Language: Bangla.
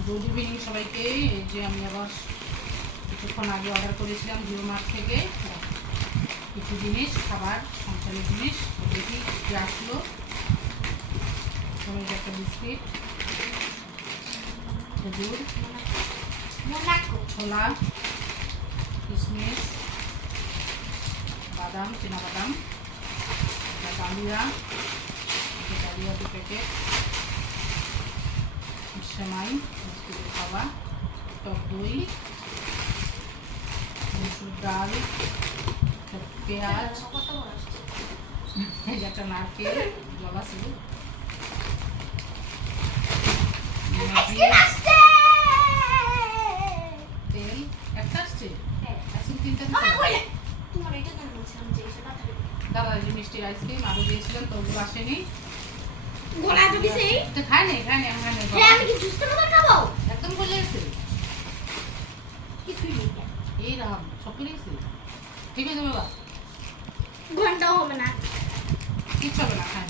গুড ইভিনিং সবাইকে। এই যে আমি আবার কিছুক্ষণ আগে অর্ডার করেছিলাম জিও মার্ট থেকে কিছু জিনিস, খাবার সংসারের জিনিস। দেখি কি আসলো। সবাই একটা বিস্কিট, খেজুর, ছোলা, কিশমিশ, বাদাম, চিনাবাদাম, ডালিয়া, ডালিয়া 2 প্যাকেট, সেমাই, মিষ্টির খাওয়া, টক দই, মসুর ডাল, পেঁয়াজ, একটা নারকেল, জবা শুধু, তেল একটা আসছে, আইসক্রিম 3টা দাদা যে মিষ্টির আইসক্রিম আরো দিয়েছিলেন তো ওগুলো আসেনি। খাই নাই একদম বলে গেছে এই রাম সব করে গেছে। ঠিক আছে বাবা, ঘন্টাও হবে না, কিচ্ছু হবে না, খাই